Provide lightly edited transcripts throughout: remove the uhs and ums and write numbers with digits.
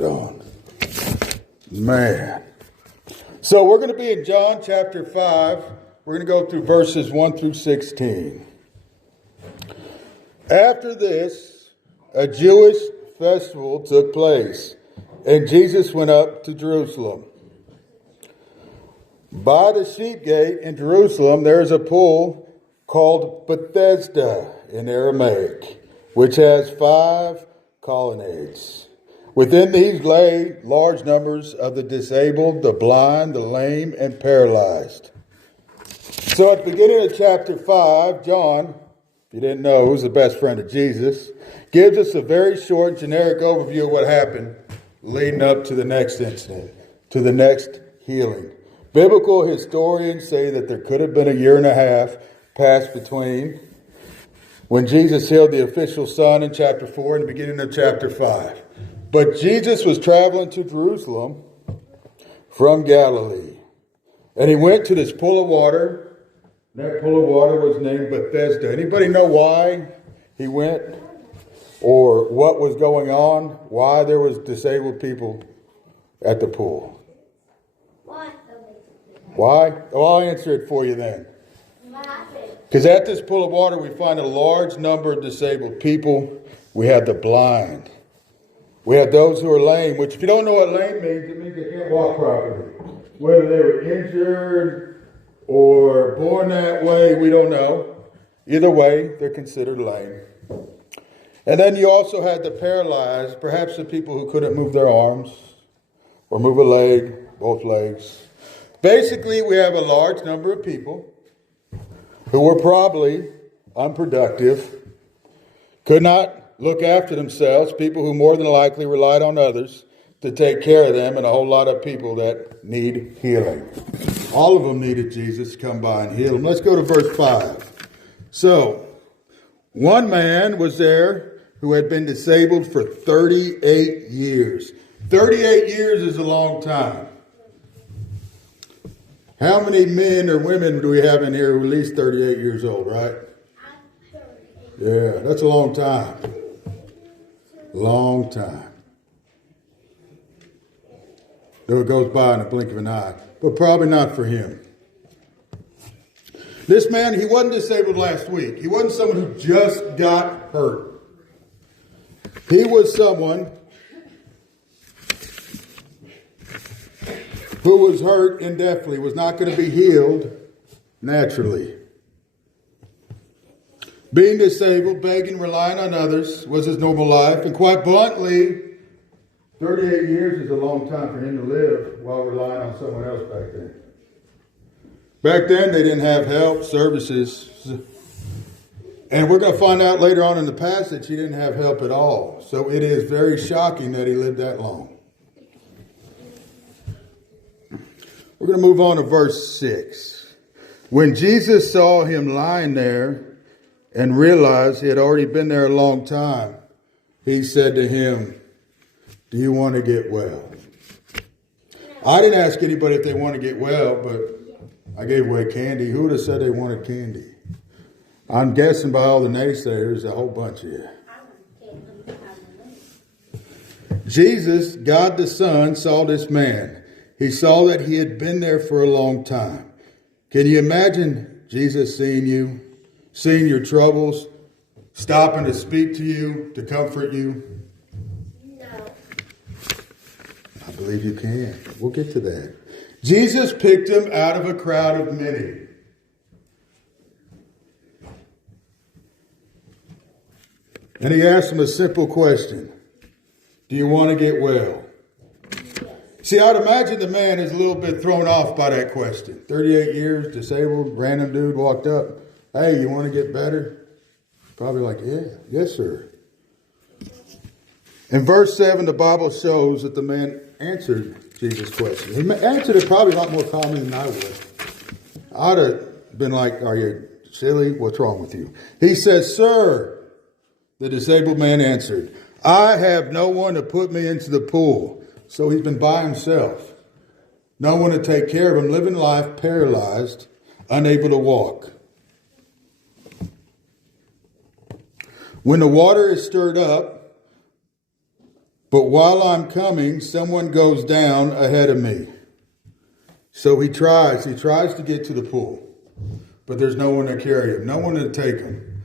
it on. Man. So we're going to be in John chapter 5. We're going to go through verses 1 through 16. After this, a Jewish festival took place, and Jesus went up to Jerusalem. By the sheep gate in Jerusalem, there is a pool called Bethesda in Aramaic, which has 5 colonnades. Within these lay large numbers of the disabled, the blind, the lame, and paralyzed. So at the beginning of chapter 5, John, if you didn't know, who's the best friend of Jesus, gives us a very short, generic overview of what happened leading up to the next incident, to the next healing. Biblical historians say that there could have been a year and a half passed between when Jesus healed the official son in chapter 4 and the beginning of chapter 5. But Jesus was traveling to Jerusalem from Galilee. And he went to this pool of water. That pool of water was named Bethesda. Anybody know why he went? Or what was going on? Why there was disabled people at the pool? Why? Well, I'll answer it for you then. Because at this pool of water we find a large number of disabled people. We have the blind. We have those who are lame, which if you don't know what lame means, it means they can't walk properly. Whether they were injured or born that way, we don't know. Either way, they're considered lame. And then you also had the paralyzed, perhaps the people who couldn't move their arms or move a leg, both legs. Basically, we have a large number of people who were probably unproductive, could not look after themselves, people who more than likely relied on others to take care of them, and a whole lot of people that need healing. All of them needed Jesus to come by and heal them. Let's go to verse 5. So, one man was there who had been disabled for 38 years. 38 years is a long time. How many men or women do we have in here who are at least 38 years old, right? Yeah, that's a long time. Long time. Though it goes by in a blink of an eye. But probably not for him. This man, he wasn't disabled last week. He wasn't someone who just got hurt. He was someone who was hurt indefinitely, was not going to be healed naturally. Being disabled, begging, relying on others was his normal life. And quite bluntly, 38 years is a long time for him to live while relying on someone else back then. Back then, they didn't have help, services. And we're going to find out later on in the passage he didn't have help at all. So it is very shocking that he lived that long. We're going to move on to verse 6. When Jesus saw him lying there and realized he had already been there a long time, he said to him, "Do you want to get well?" I didn't ask anybody if they want to get well, but I gave away candy. Who would have said they wanted candy? I'm guessing by all the naysayers, a whole bunch of you. Jesus, God the Son, saw this man. He saw that he had been there for a long time. Can you imagine Jesus seeing you, seeing your troubles, stopping to speak to you, to comfort you? No. I believe you can. We'll get to that. Jesus picked him out of a crowd of many. And he asked him a simple question. Do you want to get well? See, I'd imagine the man is a little bit thrown off by that question. 38 years, disabled, random dude walked up. Hey, you want to get better? Probably like, yeah, yes, sir. In verse 7, the Bible shows that the man answered Jesus' question. He answered it probably a lot more calmly than I would. I'd have been like, are you silly? What's wrong with you? He says, "Sir," the disabled man answered, "I have no one to put me into the pool." So he's been by himself. No one to take care of him, living life paralyzed, unable to walk. When the water is stirred up, But while I'm coming, someone goes down ahead of me. So he tries to get to the pool, but there's no one to carry him, no one to take him.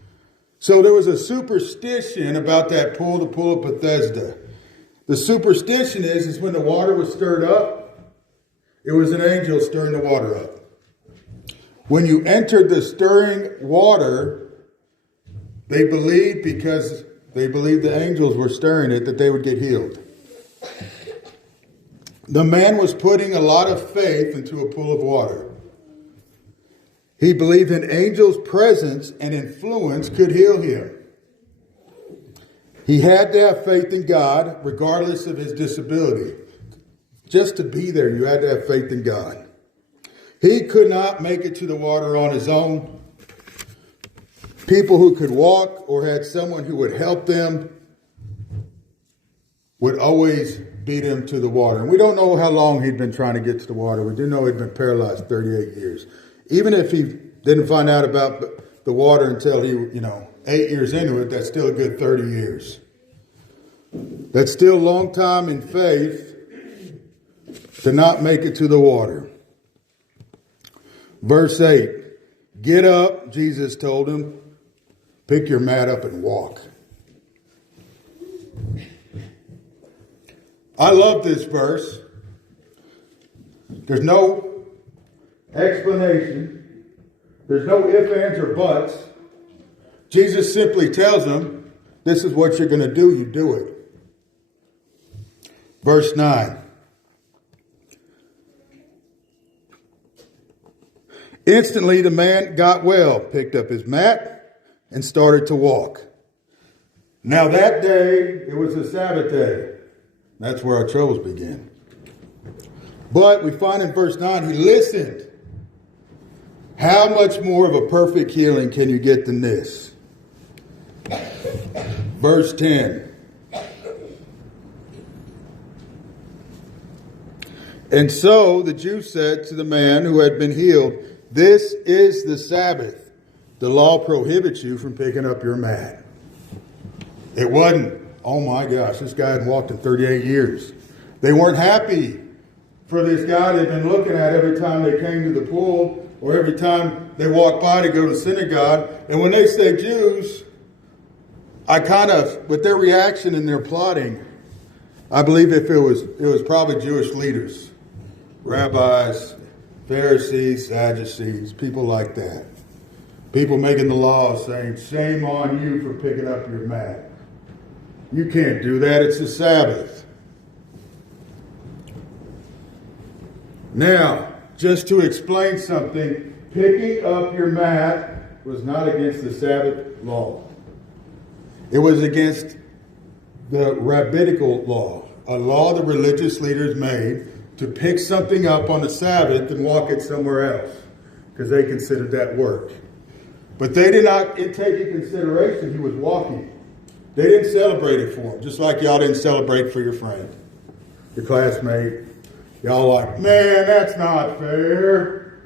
So there was a superstition about that pool, the pool of Bethesda. The superstition is when the water was stirred up, it was an angel stirring the water up. When you entered the stirring water, they believed, because they believed the angels were stirring it, that they would get healed. The man was putting a lot of faith into a pool of water. He believed an angel's presence and influence could heal him. He had to have faith in God, regardless of his disability. Just to be there, you had to have faith in God. He could not make it to the water on his own. People who could walk or had someone who would help them would always beat him to the water. And we don't know how long he'd been trying to get to the water. We do know he'd been paralyzed 38 years. Even if he didn't find out about the water until he, 8 years into it, that's still a good 30 years. That's still a long time in faith to not make it to the water. Verse 8, get up, Jesus told him, pick your mat up and walk. I love this verse. There's no explanation. There's no ifs, ands, or buts. Jesus simply tells them, this is what you're going to do. You do it. Verse 9. Instantly the man got well, picked up his mat, and started to walk. Now that day, it was a Sabbath day. That's where our troubles begin. But we find in verse 9, he listened. How much more of a perfect healing can you get than this? Verse 10. And so the Jews said to the man who had been healed, this is the Sabbath. The law prohibits you from picking up your mat. It wasn't, oh my gosh, this guy hadn't walked in 38 years. They weren't happy for this guy they'd been looking at every time they came to the pool or every time they walked by to go to synagogue. And when they say Jews, with their reaction and their plotting, I believe it was probably Jewish leaders, rabbis, Pharisees, Sadducees, people like that. People making the law saying, shame on you for picking up your mat. You can't do that. It's the Sabbath. Now, just to explain something, picking up your mat was not against the Sabbath law. It was against the rabbinical law, a law the religious leaders made to pick something up on the Sabbath and walk it somewhere else, because they considered that work. But they did not take into consideration he was walking. They didn't celebrate it for him, just like y'all didn't celebrate for your friend, your classmate. Y'all like, man, that's not fair.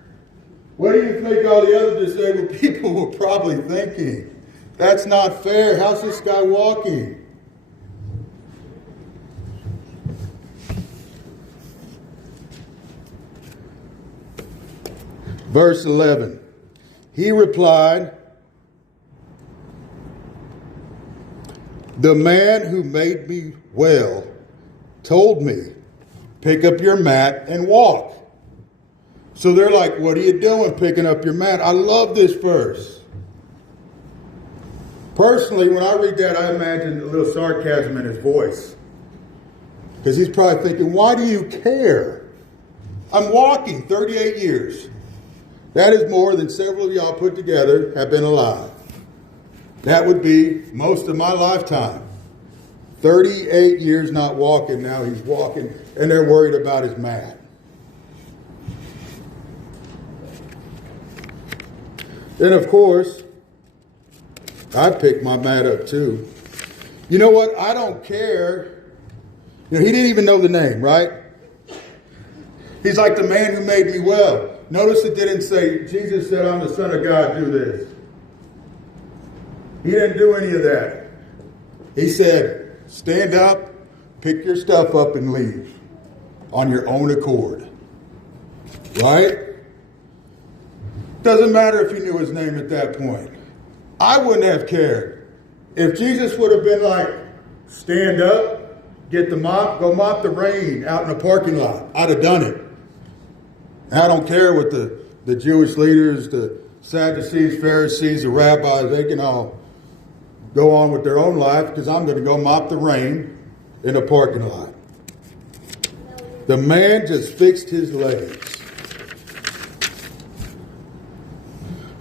What do you think all the other disabled people were probably thinking? That's not fair. How's this guy walking? Verse 11. He replied, the man who made me well told me, pick up your mat and walk. So they're like, what are you doing picking up your mat? I love this verse. Personally, when I read that, I imagine a little sarcasm in his voice. Because he's probably thinking, why do you care? I'm walking 38 years. That is more than several of y'all put together have been alive. That would be most of my lifetime. 38 years not walking, now he's walking, and they're worried about his mat. Then, of course, I picked my mat up too. You know what? I don't care. He didn't even know the name, right? He's like the man who made me well. Notice it didn't say, Jesus said, I'm the Son of God, do this. He didn't do any of that. He said, stand up, pick your stuff up and leave on your own accord. Right? Doesn't matter if you knew his name at that point. I wouldn't have cared. If Jesus would have been like, stand up, get the mop, go mop the rain out in the parking lot, I'd have done it. And I don't care what the Jewish leaders, the Sadducees, Pharisees, the rabbis, they can all go on with their own life because I'm going to go mop the rain in a parking lot. The man just fixed his legs.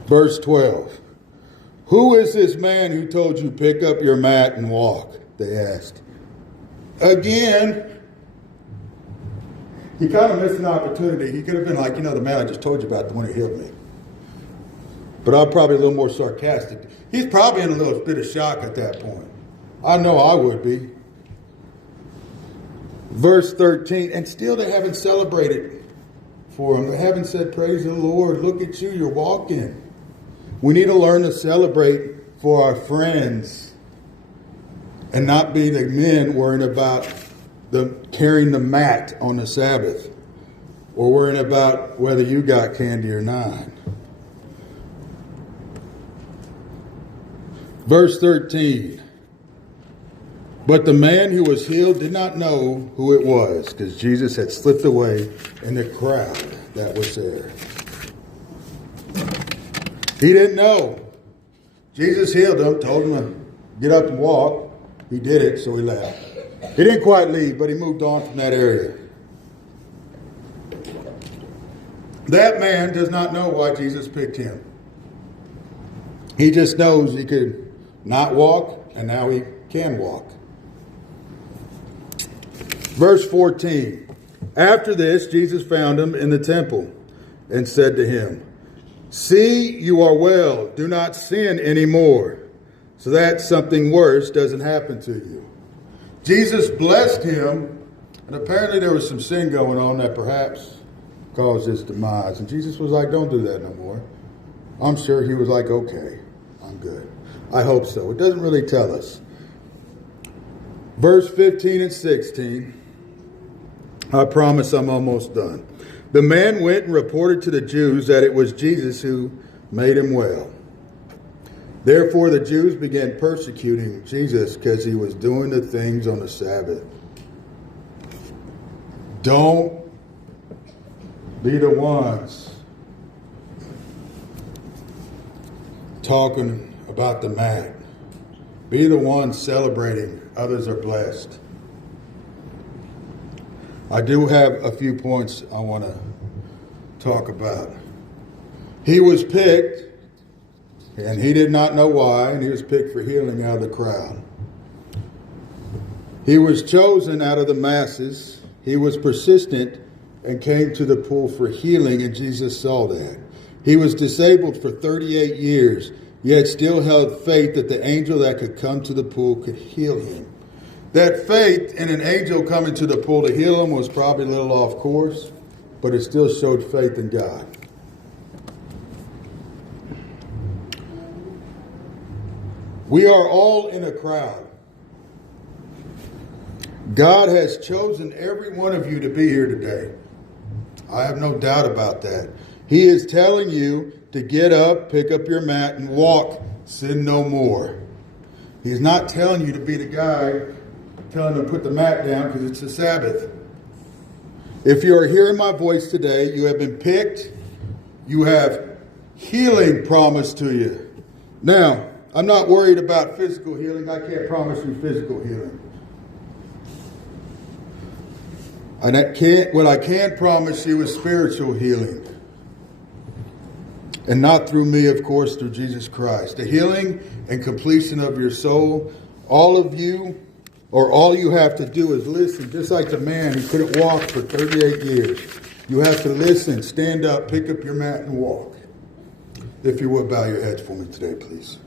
Verse 12. Who is this man who told you pick up your mat and walk? They asked. Again, he kind of missed an opportunity. He could have been like, the man I just told you about, the one who healed me. But I'm probably a little more sarcastic. He's probably in a little bit of shock at that point. I know I would be. Verse 13, and still they haven't celebrated for him. They haven't said, praise the Lord, look at you, you're walking. We need to learn to celebrate for our friends and not be the men worrying about carrying the mat on the Sabbath or worrying about whether you got candy or not. Verse 13. But the man who was healed did not know who it was because Jesus had slipped away in the crowd that was there. He didn't know. Jesus healed him, told him to get up and walk. He did it, so he left. He didn't quite leave, but he moved on from that area. That man does not know why Jesus picked him. He just knows he could not walk, and now he can walk. Verse 14. After this, Jesus found him in the temple and said to him, see, you are well. Do not sin anymore, so that something worse doesn't happen to you. Jesus blessed him, and apparently there was some sin going on that perhaps caused his demise. And Jesus was like, don't do that no more. I'm sure he was like, okay, I'm good. I hope so. It doesn't really tell us. Verse 15 and 16. I promise I'm almost done. The man went and reported to the Jews that it was Jesus who made him well. Therefore the Jews began persecuting Jesus because he was doing the things on the Sabbath. Don't be the ones talking about the mat. Be the ones celebrating others are blessed. I do have a few points I want to talk about. He was picked, and he did not know why, and he was picked for healing out of the crowd. He was chosen out of the masses. He was persistent and came to the pool for healing, and Jesus saw that. He was disabled for 38 years, yet still held faith that the angel that could come to the pool could heal him. That faith in an angel coming to the pool to heal him was probably a little off course, but it still showed faith in God. We are all in a crowd. God has chosen every one of you to be here today. I have no doubt about that. He is telling you to get up, pick up your mat, and walk. Sin no more. He's not telling you to be the guy telling them to put the mat down because it's the Sabbath. If you are hearing my voice today, you have been picked. You have healing promised to you. Now, I'm not worried about physical healing. I can't promise you physical healing. What I can promise you is spiritual healing. And not through me, of course, through Jesus Christ. The healing and completion of your soul. All you have to do is listen, just like the man who couldn't walk for 38 years. You have to listen, stand up, pick up your mat, and walk. If you would, bow your heads for me today, please.